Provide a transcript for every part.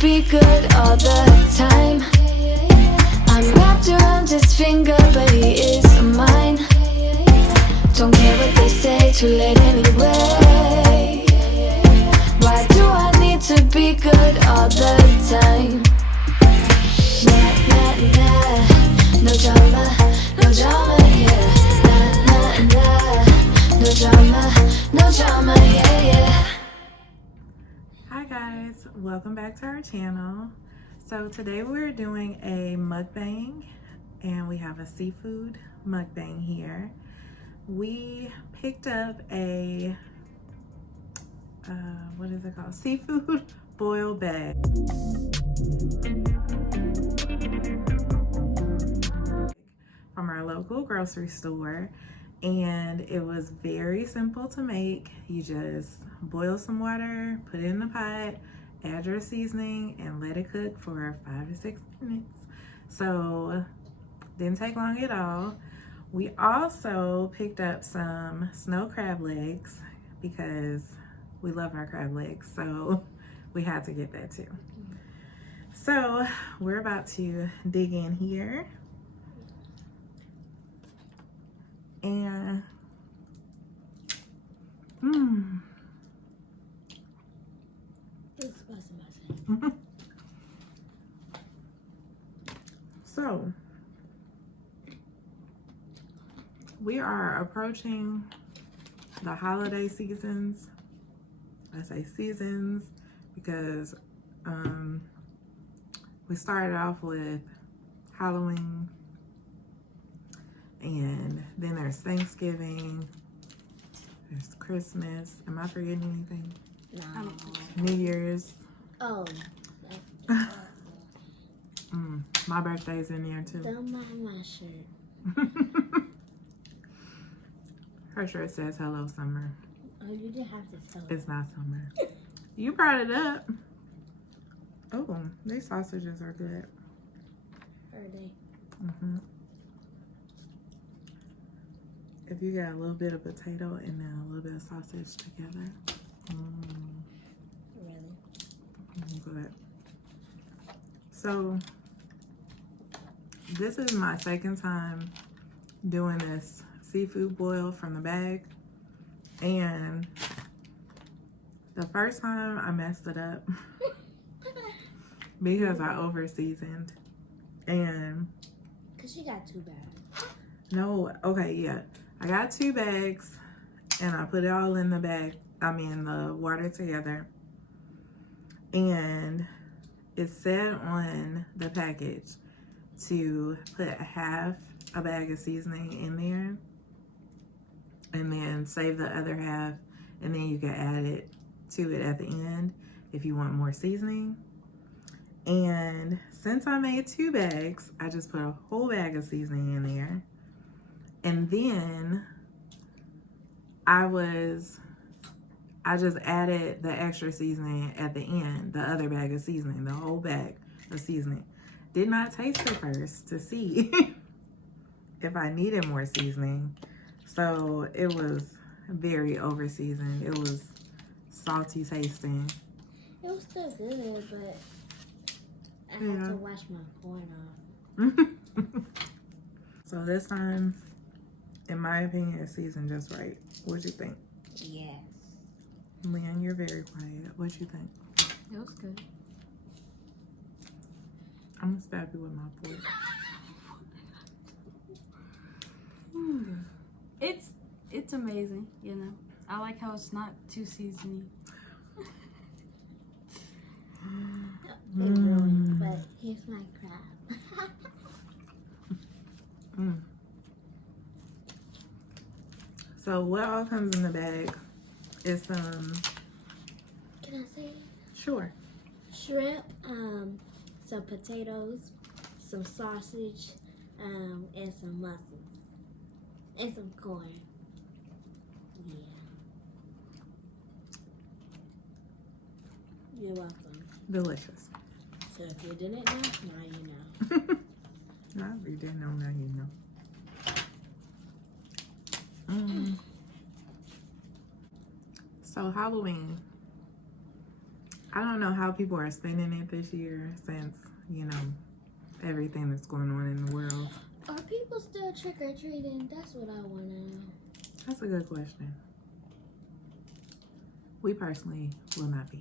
be good all the time. I'm wrapped around his finger, but he is mine. Don't care what they say, too late anyway. Why do I need to be good all the time? Nah, nah, nah, no drama, no drama, yeah. Nah, nah, nah, no drama, no drama, yeah, yeah. Hi guys, welcome back to our channel. So today we're doing a mukbang and we have a seafood mukbang here. We picked up a what is it called? Seafood boil bag. From our local grocery store, and it was very simple to make. You just boil some water, put it in the pot, add your seasoning, and let it cook for 5 to 6 minutes. So didn't take long at all. We also picked up some snow crab legs because we love our crab legs, so we had to get that too. So we're about to dig in here. And so we are approaching the holiday seasons. I say seasons because we started off with Halloween, and then there's Thanksgiving, there's Christmas. Am I forgetting anything? No. New Year's. Oh. My birthday's in there too. Don't mind my shirt. Her shirt says hello summer. Oh, you didn't have to tell me. It's not summer. You brought it up. Oh, these sausages are good. Are they? If you got a little bit of potato and then a little bit of sausage together. Really? Good. So this is my second time doing this seafood boil from the bag, and the first time I messed it up because I over seasoned, and because you got 2 bags. no, okay, yeah, I got 2 bags and I put it all in the bag, the water together, and it said on the package to put half a bag of seasoning in there and then save the other half, and then you can add it to it at the end if you want more seasoning. And since I made 2 bags, I just put a whole bag of seasoning in there, and then I just added the extra seasoning at the end, the other bag of seasoning, the whole bag of seasoning. Did not taste it first to see if I needed more seasoning. So it was very over seasoned. It was salty tasting. It was still good, but I had to wash my corn off. So this time, in my opinion, it's seasoned just right. What'd you think? Yes. Leanne, you're very quiet. What'd you think? It was good. I'm gonna stab you with my fork. It's amazing, you know. I like how it's not too seasony. It ruined, but here's my crab. So what all comes in the bag is some... Can I say it? Sure. Shrimp, some potatoes, some sausage, and some mussels, and some corn. Yeah. You're welcome. Delicious. So if you didn't know, now you know. No, you didn't know, now you know. So Halloween, I don't know how people are spending it this year since, you know, everything that's going on in the world. Are people still trick-or-treating? That's what I want to know. That's a good question. We personally will not be.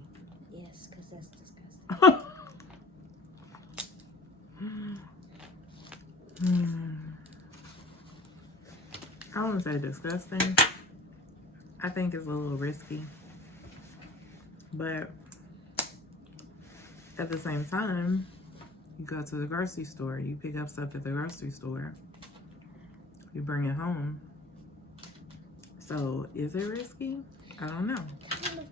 Yes, because that's disgusting. I wouldn't say disgusting. I think it's a little risky. But at the same time, you go to the grocery store, you pick up stuff at the grocery store, you bring it home. So is it risky? I don't know.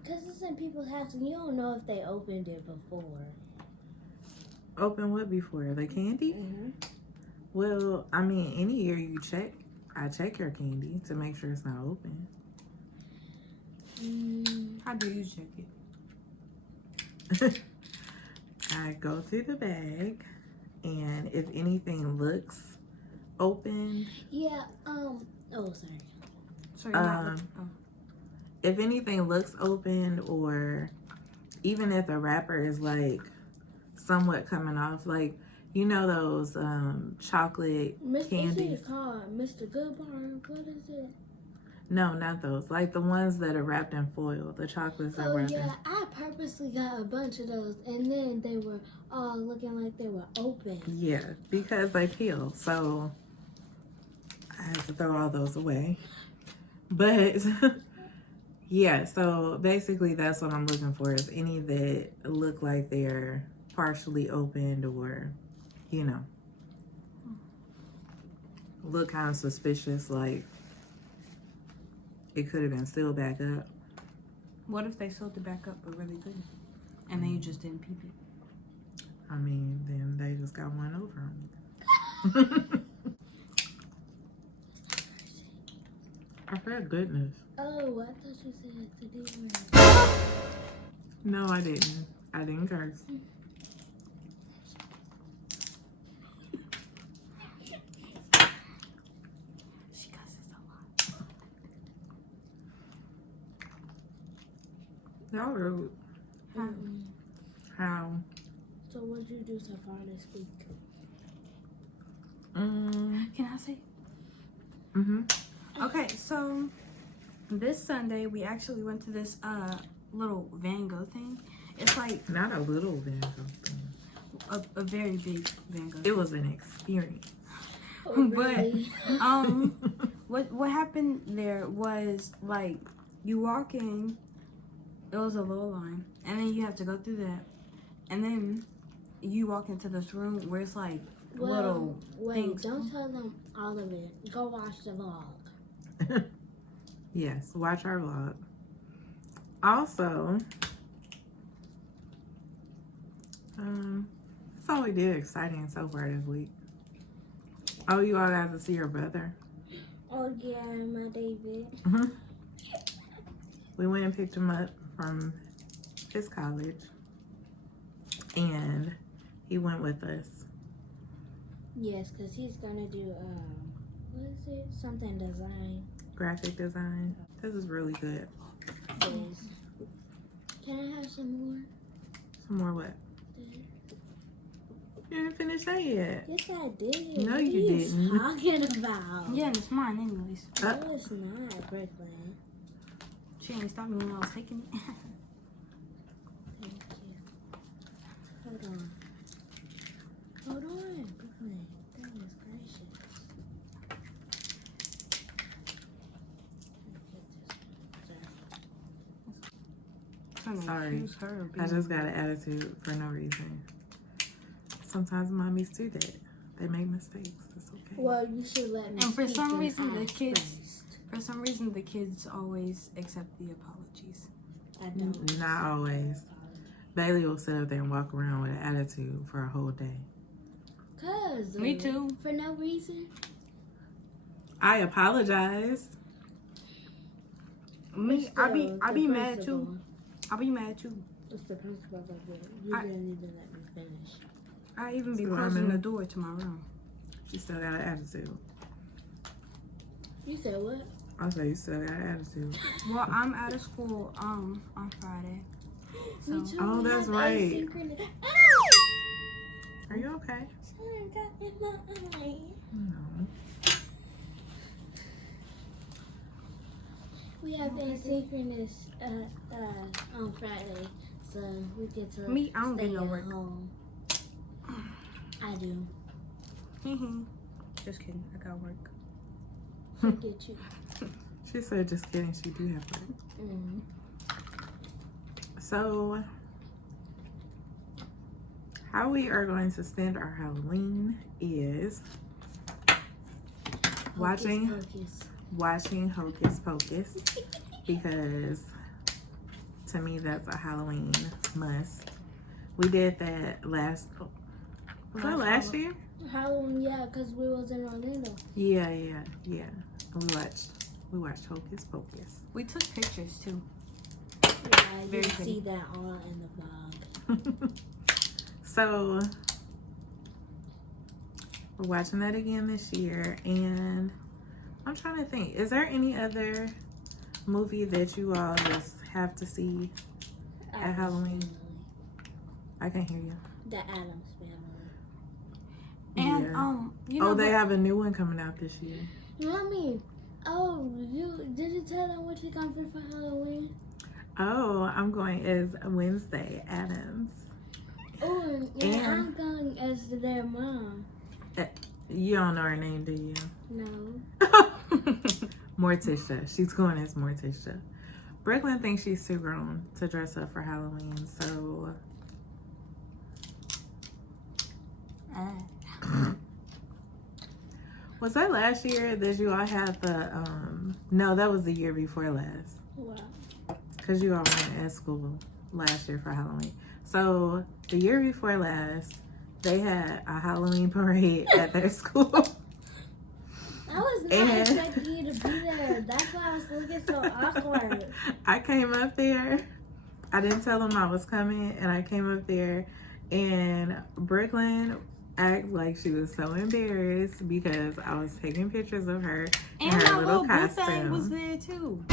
Because it's in people's house and you don't know if they opened it before. Open what before? The candy? Mm-hmm. Well, I mean, any year you check, I check your candy to make sure it's not open. How do you check it? I go through the bag, and if anything looks open, Yeah, oh, sorry. So you're not looking, if anything looks open, or even if the wrapper is like somewhat coming off, like, you know those chocolate candies? What's it called? Mr. Goodbar? What is it? No, not those. Like the ones that are wrapped in foil, the chocolates that Oh, are wrapped yeah, I purposely got a bunch of those, and then they were all looking like they were open. Yeah, because they peel. So I had to throw all those away. But yeah, so basically that's what I'm looking for, is any that look like they're partially opened, or, you know, look kind of suspicious, like it could have been sealed back up. What if they sealed it back up but really good? And then you just didn't peep it? I mean, then they just got one over on me. I said goodness. Oh, I thought you said the D word. No, I didn't. I didn't curse. She cusses a lot. Y'all rude. How? So what'd you do so far this week? Can I say? Okay, so this Sunday we actually went to this little Van Gogh thing. It's like Not a little Van Gogh thing. a very big Van Gogh. It was an experience. Oh, really? But what happened there was, like, you walk in, it was a little line, and then you have to go through that, and then you walk into this room where it's like little things. Don't tell them all of it. Go watch the vlog. Yes, watch our vlog. Also, that's all we did exciting so far this week. Oh, you all got to see your brother. Oh yeah, my David. We went and picked him up from his college, and he went with us. Yes, because he's gonna do what is it? Something design. Graphic design. This is really good. Yes. Can I have some more? Some more what? You didn't finish that yet. Yes, I did. No, what you are you didn't. talking about? Yeah, and it's mine anyways. No, it's not, Brooklyn. She ain't stopped me when I was taking it. Thank you. Hold on. Hold on, Brooklyn. Goodness gracious. Sorry. Excuse her. I just got an attitude for no reason. Sometimes mommies do that. They make mistakes. It's okay. Well, you should let me. And for speak some and reason, the ask kids, first. for some reason, the kids always accept the apologies. I don't. Not always. Bailey will sit up there and walk around with an attitude for a whole day. Cause Me too. For no reason. I apologize. Me, But I be still, mad principal. too. I be mad too. It's the principal that did it. You didn't even let me finish. I even be See what I closing mean? the door to my room. She still got an attitude. You said what? I say you still got an attitude. Well, I'm out of school on Friday. So, Me too. Oh, We that's have right. asynchronous. Are you okay? Sun got in my eye. No. We have asynchronous on Friday, so we get to Me, I don't stay get no at work. home. I do. Just kidding. I got work. Forget you. She said, just kidding, she do have work. Mm. So, how we are going to spend our Halloween is watching Hocus Pocus, because to me that's a Halloween must. We did that last year? Halloween, yeah, because we was in Orlando. Yeah. We watched Hocus Pocus. We took pictures too. Yeah, you Very can pretty. see that all in the vlog. So we're watching that again this year, and I'm trying to think, is there any other movie that you all just have to see at Halloween? I can't hear you. The Addams Family. And Yeah. you know, They have a new one coming out this year. Mommy, did you tell them what you got for Halloween? Oh, I'm going as Wednesday Addams. Oh, and I'm going as their mom. You don't know her name, do you? No. Morticia. She's going as Morticia. Brooklyn thinks she's too grown to dress up for Halloween, so was that last year that you all had the no, that was the year before last. Wow. Because you all went at school last year for Halloween. So the year before last, they had a Halloween parade at their school. I was not expecting you to be there. That's why I was looking so awkward. I came up there. I didn't tell them I was coming, and I came up there, and Brooklyn acted like she was so embarrassed because I was taking pictures of her in and her my little boo costume. thing was there too.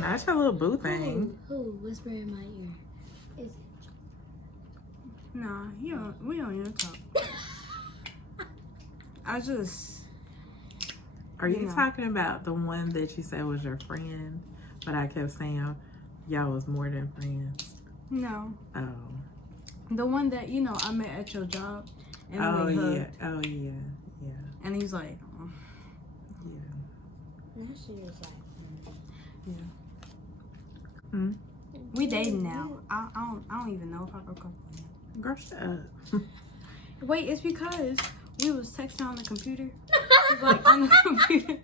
Not your little boo thing. Who? Whisper in my ear. Is Nah, we don't even talk. I just. Are you know. talking about the one that you said was your friend, but I kept saying y'all was more than friends? No. Oh. The one that, I met at your job. And Oh we yeah. hugged, Oh yeah. Yeah. And he's like, oh. Yeah. now she was like, Hmm? We dating now. I don't even know if I broke up with him. Girl, shut up. Wait, it's because we was texting on the computer. It's like on the computer.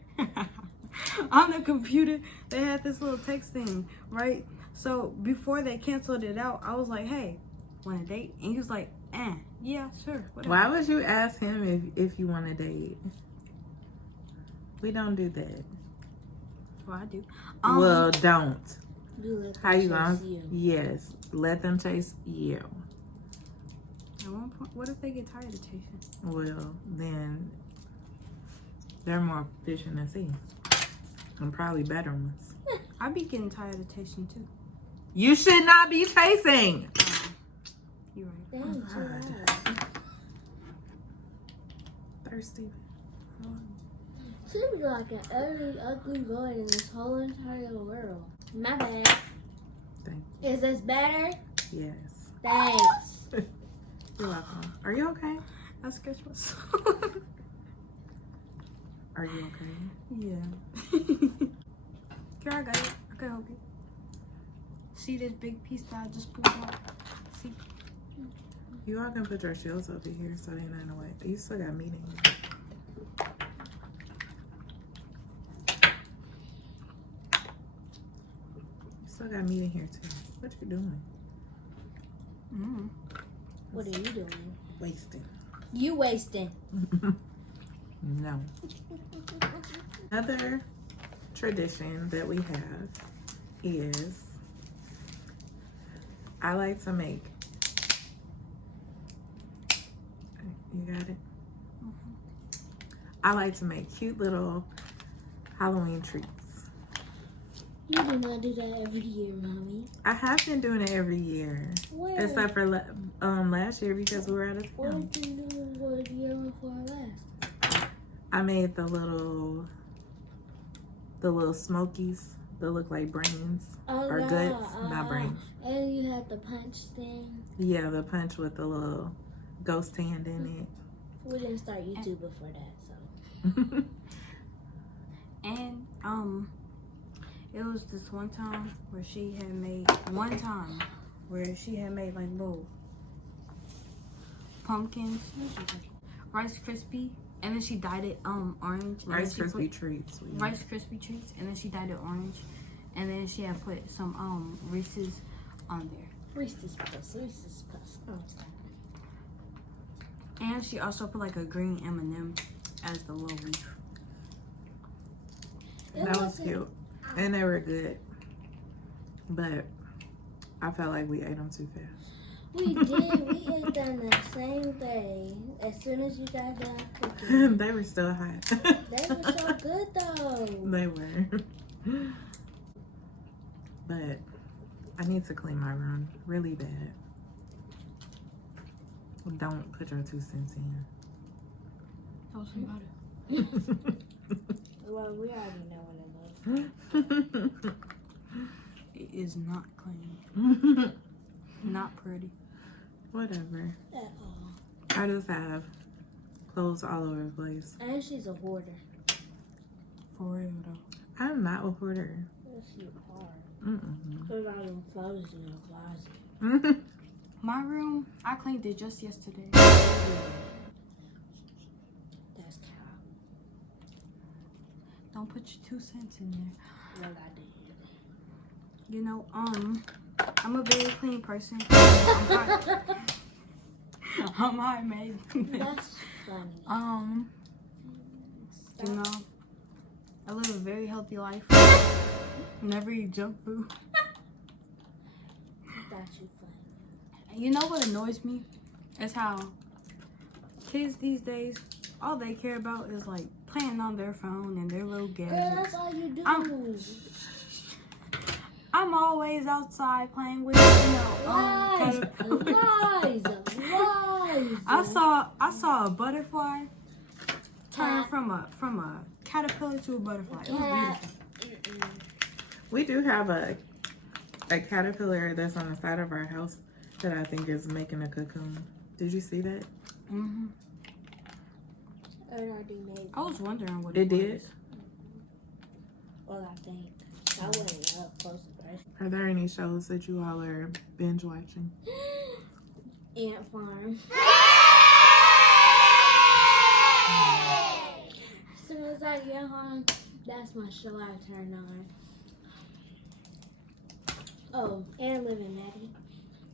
On the computer, they had this little text thing, right? So before they canceled it out, I was like, hey, want to date? And he was like, yeah, sure. Whatever. Why would you ask him if you want to date? We don't do that. Well, I do. Well, don't. you let How you them gonna? chase you. Yes, let them chase you. At one point, what if they get tired of chasing? Well, then there are more fish in the sea, and probably better ones. I be getting tired of chasing too. You should not be chasing. You're right. Dang, chill God. out. Thirsty. She be like an ugly boy in this whole entire world. My bad. Thank Is this better? Yes. Thanks. You're welcome. Are you okay? I sketched myself. Are you okay? Yeah. Here, I got it. I can help you. See this big piece that I just pulled out? See? You all can put your shields over here so they're not in the way. You still got meat in here. You still got meat in here too. What you doing? Mm. What are you doing? Wasting. You wasting. No. Another tradition that we have is I like to make. You got it? I like to make cute little Halloween treats. You do not do that every year, Mommy. I have been doing it every year. Where? Except for last year because we were out of What town. did you do for the year before last? I made the little smokies that look like brains or guts, not brains. And you had the punch thing. Yeah, the punch with the little ghost hand in it. We didn't start YouTube before that, so. And it was this one time where she had made like little pumpkins, Rice Krispie, and then she dyed it orange. Rice Krispie treats. Rice Krispie treats, and then she dyed it orange, and then she had put some Reese's on there. Reese's Puffs. Oh, sorry. And she also put like a green M&M as the little leaf. That was cute. And they were good. But I felt like we ate them too fast. We did. We ate them the same day. As soon as you got done cooking. They were still hot. They were so good though. They were. But I need to clean my room really bad. Don't put your 2 cents in. Tell us about it. Well, we already know what it is. It is not clean. Not pretty. Whatever. At all. I just have clothes all over the place. And she's a hoarder. For real though. I'm not a hoarder. Yes, you are. Mm-mm. Put all them clothes in your closet. My room, I cleaned it just yesterday. That's cow. Don't put your 2 cents in there. Well, I did. You know, I'm a very clean person. I'm high made. That's funny. You know, I live a very healthy life. Never eat junk food. That's you funny. You know what annoys me? Is how kids these days, all they care about is like playing on their phone and their little Girl, gadgets. that's all you do. I'm always outside playing with, you know, Lies. I saw a butterfly turn from a caterpillar to a butterfly. It was beautiful. We do have a caterpillar that's on the side of our house that I think is making a cocoon. Did you see that? Mm-hmm. It already made. I was wondering what It it did? was. Well, I think. I wasn't up close to first. Are there any shows that you all are binge watching? Ant Farm. As soon as I get home, that's my show I turn on. Oh, and Liv and Maddie.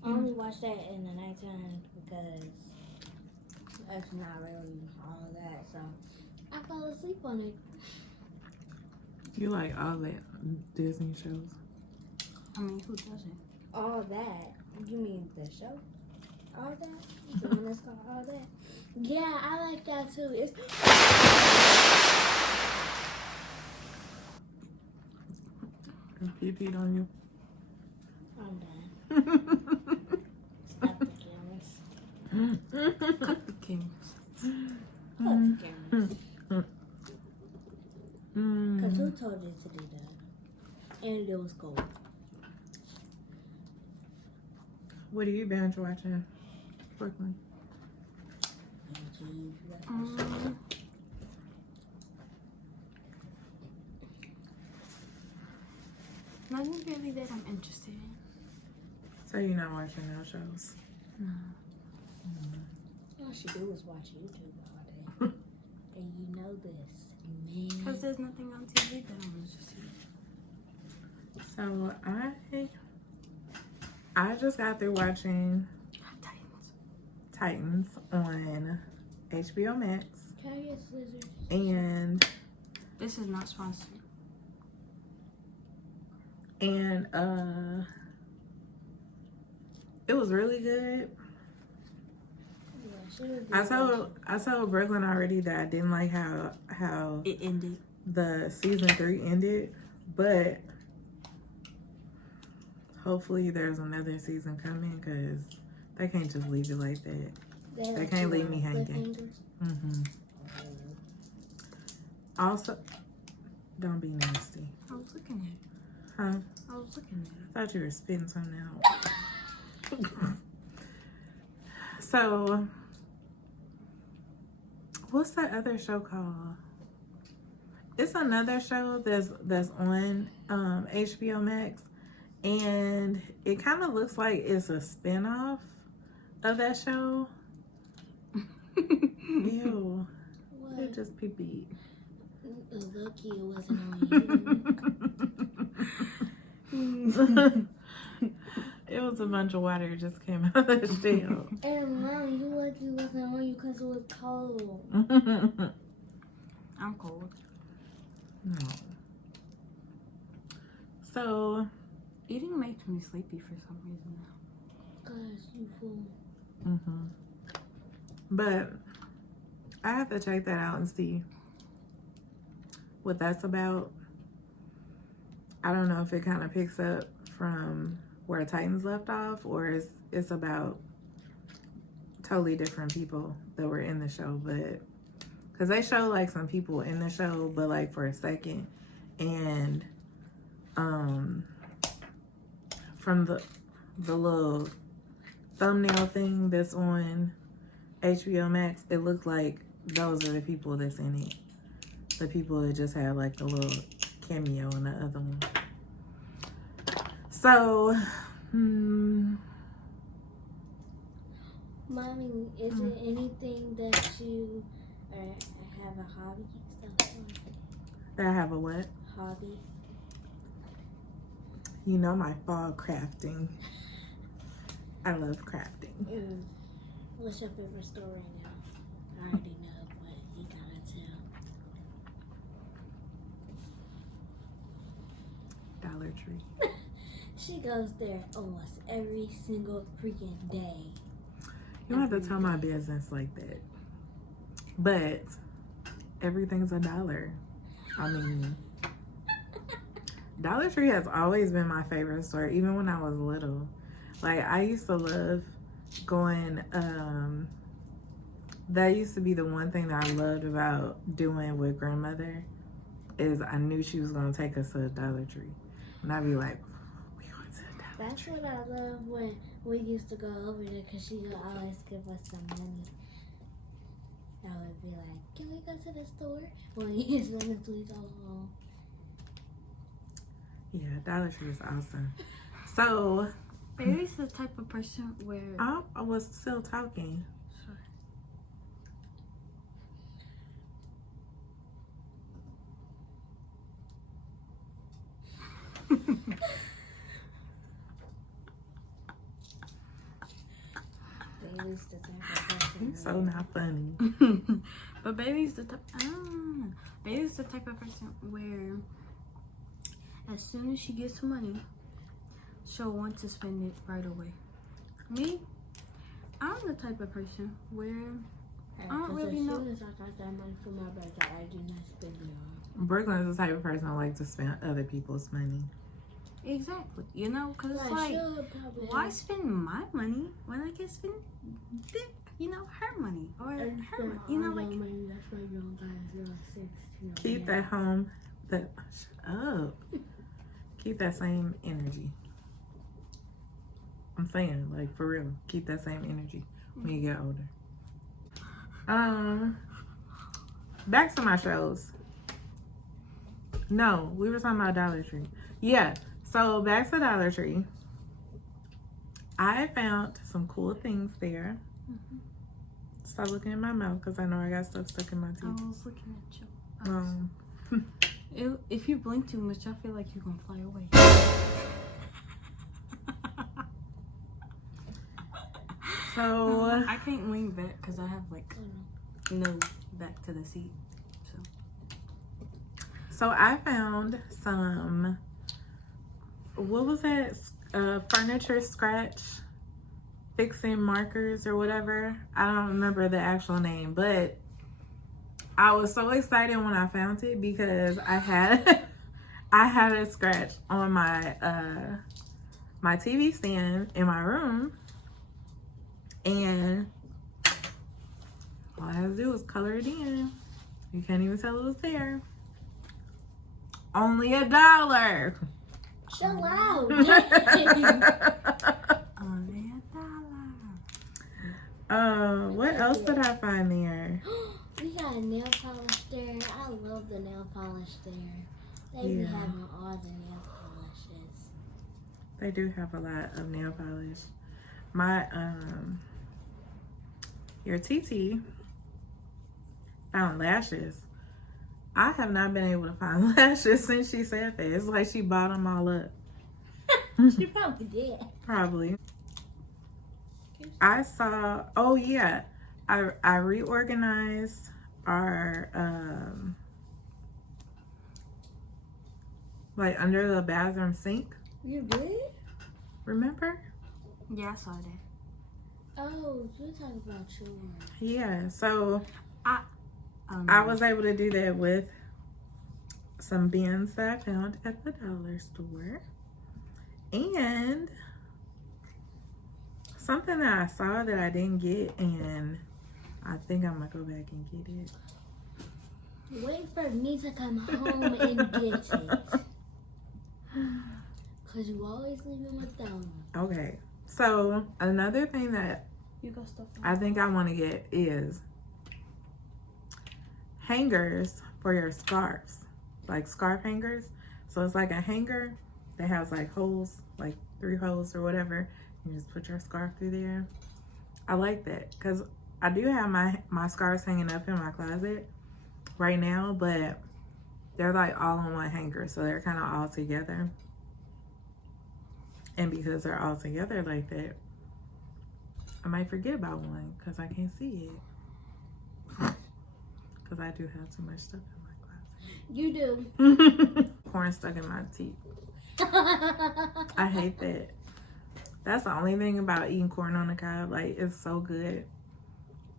I only watch that in the nighttime because it's not really all of that, so I fall asleep on it. You like all that Disney shows? I mean, who doesn't? All that? You mean the show? All that? The one that's called All That? Yeah, I like that too. It's He peed on you. I'm done. Stop the cameras. Cut the cameras. Cut the cameras. Because who told you to do that? And it was cold. What are you binge watching, Brooklyn? Nothing really that I'm interested in. So you're not watching no shows? No. All she do is watch YouTube all day. And you know this, man. Because there's nothing on TV that I'm interested in. So I just got through watching Titans on HBO Max, Can I get scissors? and This is not sponsored. it was really good. Yeah, I told Brooklyn already that I didn't like how It ended. the season 3 ended, but hopefully there's another season coming because they can't just leave it like that. They can't leave me hanging. Also, don't be nasty. I was looking at it. Huh? I was looking at it. I thought you were spitting something out. So, what's that other show called? It's another show that's on HBO Max, and it kind of looks like it's a spinoff of that show. Ew. What? It just pee-pee. Lucky it wasn't on you. It was a bunch of water just came out of the shell. And Mom, you lucky it wasn't on you because it was cold. I'm cold. No. So, Eating makes me sleepy for some reason now. Gosh, you fool. but I have to check that out and see what that's about. I don't know if it kind of picks up from where Titans left off, or it's about totally different people that were in the show, but because they show like some people in the show, but like for a second, and from the little thumbnail thing that's on HBO Max, it looked like those are the people that's in it. The people that just had like the little cameo in the other one. So, Mommy, is it anything that you have a hobby stuff on? that I have a what? Hobby? You know my fall crafting. I love crafting. What's your favorite store right now? I already know, but you gotta tell. Dollar Tree. She goes there almost every single freaking day. You don't have to tell my business like that. But everything's $1. I mean, Dollar Tree has always been my favorite store, even when I was little. Like, I used to love going, that used to be the one thing that I loved about doing with grandmother, is I knew she was going to take us to the Dollar Tree. And I'd be like, we going to the Dollar That's Tree. what I love when we used to go over there, because she would always give us some money. I would be like, can we go to the store? Well, as long as we go home. Yeah, Dollar Tree is awesome. So, Bailey's the type of person where I was still talking. Bailey's the type of person. So not funny. but Bailey's the type of person where as soon as she gets some money, she'll want to spend it right away. Me, I'm the type of person where I don't really know. As soon as I got that money for my birthday, I do not spend it all. Brooklyn is the type of person who likes to spend other people's money. Exactly, you know, because it's I like, should probably why have- spend my money when I can spend, her money or her money? You know, like, that's why you don't buy 06. Keep that home. Shut up. Keep that same energy. I'm saying, like, for real. Keep that same energy when you get older. Back to my shows. No, we were talking about Dollar Tree. Yeah, so back to Dollar Tree. I found some cool things there. Stop looking in my mouth because I know I got stuff stuck in my I teeth. was looking at you. If you blink too much, I feel like you're gonna fly away. So I can't lean back because I have like no back to the seat. So I found some, what was that? Furniture scratch fixing markers or whatever. I don't remember the actual name, but I was so excited when I found it because I had a scratch on my my TV stand in my room, and all I had to do was color it in. You can't even tell it was there. Only $1. Chill out. Only $1. What else did I find there? We got a nail polish there. I love the nail polish there. They be Yeah. having all the nail polishes. They do have a lot of nail polish. My your TT found lashes. I have not been able to find lashes since she said that. It's like she bought them all up. She probably did. Probably. I saw, oh yeah, I reorganized our like under the bathroom sink. You did? Remember? Yeah, I saw that. Oh, you're talking about yours. Yeah, so I I was able to do that with some bins that I found at the dollar store. And something that I saw that I didn't get, and I think I'm gonna go back and get it. Wait for me to come home and get it. Cause you always leave it with them. Okay, so another thing that You got stuff on. I think I want to get is hangers for your scarves, like scarf hangers. So it's like a hanger that has like holes, like 3 holes or whatever. You just put your scarf through there. I like that because I do have my scarves hanging up in my closet right now, but they're like all on one hanger, so they're kind of all together. And because they're all together like that, I might forget about one because I can't see it. Because I do have too much stuff in my You do. closet. Corn stuck in my teeth. I hate that. That's the only thing about eating corn on the cob. Like, it's so good,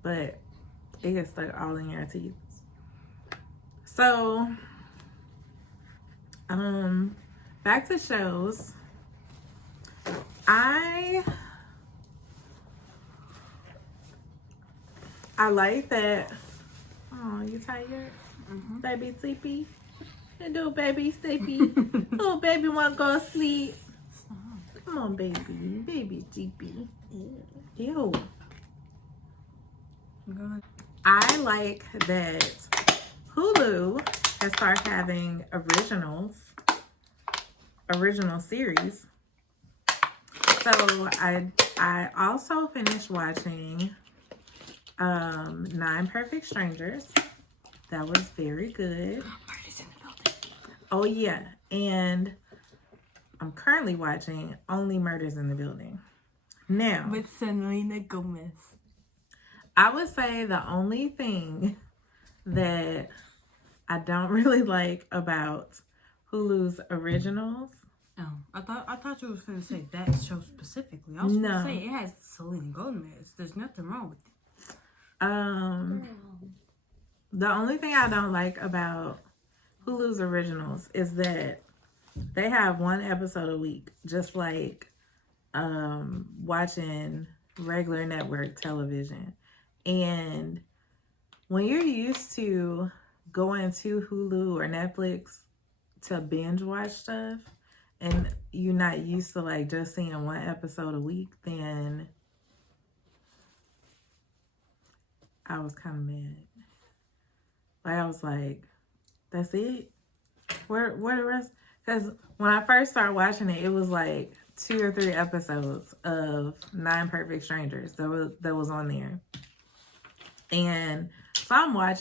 but it gets stuck all in your teeth. So, back to shows. I like that. Oh, you tired? Mhm. Baby sleepy? Little baby sleepy. Little baby want to go to sleep. Come on, baby. Baby sleepy. Ew. I like that Hulu has started having original series. So I also finished watching 9 Perfect Strangers. That was very good. Oh yeah, and I'm currently watching Only Murders in the Building. Now, With Selena Gomez. I would say the only thing that I don't really like about Hulu's originals. Oh, I thought you was gonna say that show specifically. I was gonna say it has Selena Gomez. There's nothing wrong with it. The only thing I don't like about Hulu's originals is that they have 1 episode a week, just like watching regular network television. And when you're used to going to Hulu or Netflix to binge watch stuff, and you're not used to like just seeing 1 episode a week, then I was kind of mad. Like, I was like, that's it? Where the rest? Because when I first started watching it, it was like 2 or 3 episodes of 9 Perfect Strangers that was on there. And so I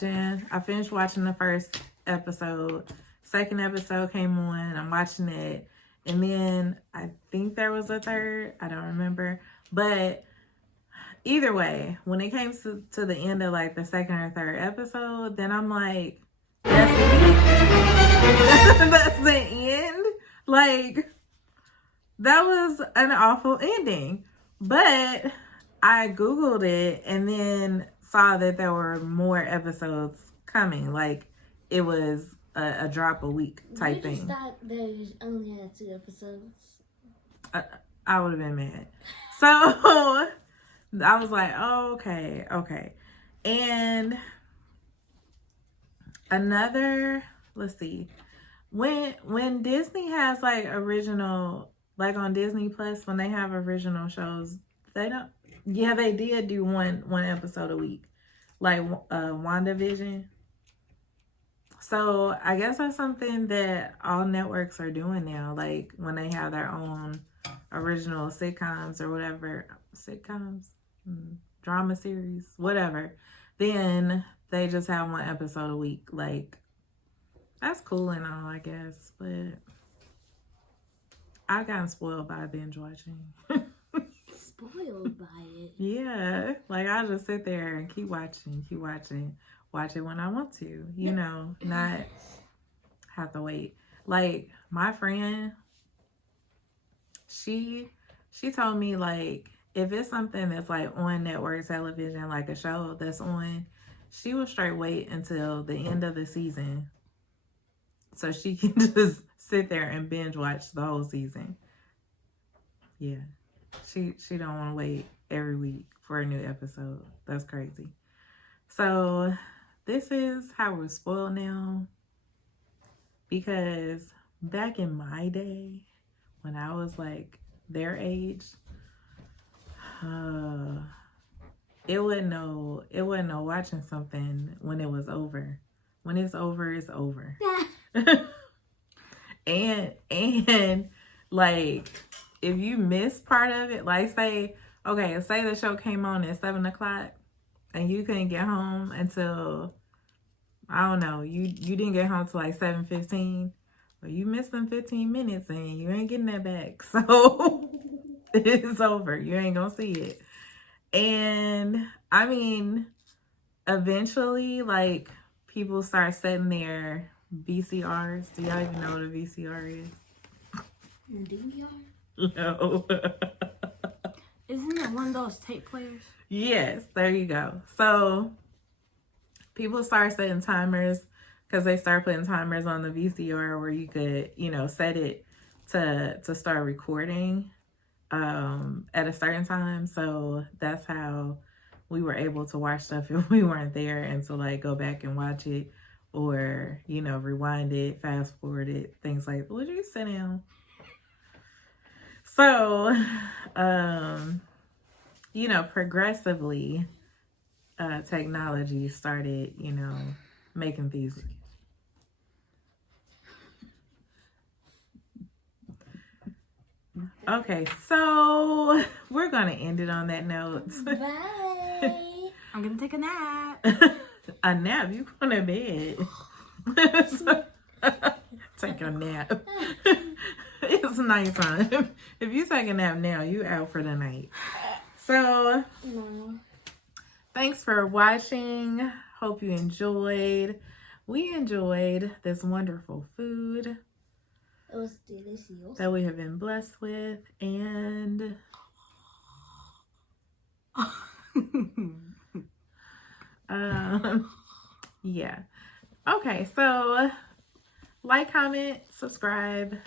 finished watching the first episode. Second episode came on, I'm watching it. And then I think there was a third. I don't remember. But either way, when it came to the end of like the second or third episode, then I'm like, that's it? That's the end? Like, that was an awful ending. But I Googled it and then saw that there were more episodes coming. Like, it was a drop a week type You thing. just thought they only had 2 episodes. I would have been mad. So I was like, oh, okay. And another, let's see, when Disney has like original, like on Disney Plus, when they have original shows, they don't. Yeah, they did do one episode a week, like WandaVision. So I guess that's something that all networks are doing now. Like when they have their own original sitcoms or whatever, drama series, whatever, then they just have one episode a week. Like, that's cool and all, I guess, but I've gotten spoiled by binge watching. Spoiled by it. Yeah, like I'll just sit there and keep watching, watch it when I want to, you know, not have to wait. Like my friend, she told me, like, if it's something that's like on network television, like a show that's on, she will straight wait until the end of the season so she can just sit there and binge watch the whole season. Yeah. She don't want to wait every week for a new episode. That's crazy. So this is how we're spoiled now, because back in my day, when I was like their age, it wasn't no watching something when it was over. When it's over, it's over. and like, if you miss part of it, like say the show came on at 7:00 and you couldn't get home until, I don't know, you didn't get home till like 7:15, but you missed them 15 minutes and you ain't getting that back. So it's over. You ain't gonna see it. And I mean, eventually, like, people start setting their VCRs. Do y'all even know what a VCR is? The DVR? No. Isn't it one of those tape players? Yes, there you go. So people start setting timers, because they start putting timers on the VCR where you could, you know, set it to start recording at a certain time. So that's how we were able to watch stuff if we weren't there, and to like go back and watch it, or, you know, rewind it, fast forward it, things like that. Would you sit down? So, you know, progressively, technology started, you know, making these. Okay, so we're going to end it on that note. Bye. I'm going to take a nap. A nap? You going to bed. Take a nap. It's nighttime. If you take a nap now, you out for the night. So, thanks for watching. Hope you enjoyed. We enjoyed this wonderful food. It was delicious. That we have been blessed with. And yeah. Okay, so like, comment, subscribe,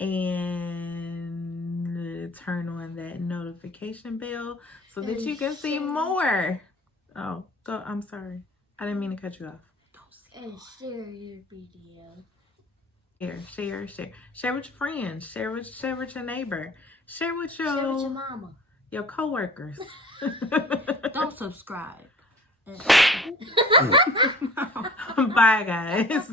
and turn on that notification bell so that you can see more. Oh, go. I'm sorry. I didn't mean to cut you off. And share your video. Share with your friends. Share with your neighbor. Share with your mama. Your coworkers. Don't subscribe. Bye, guys.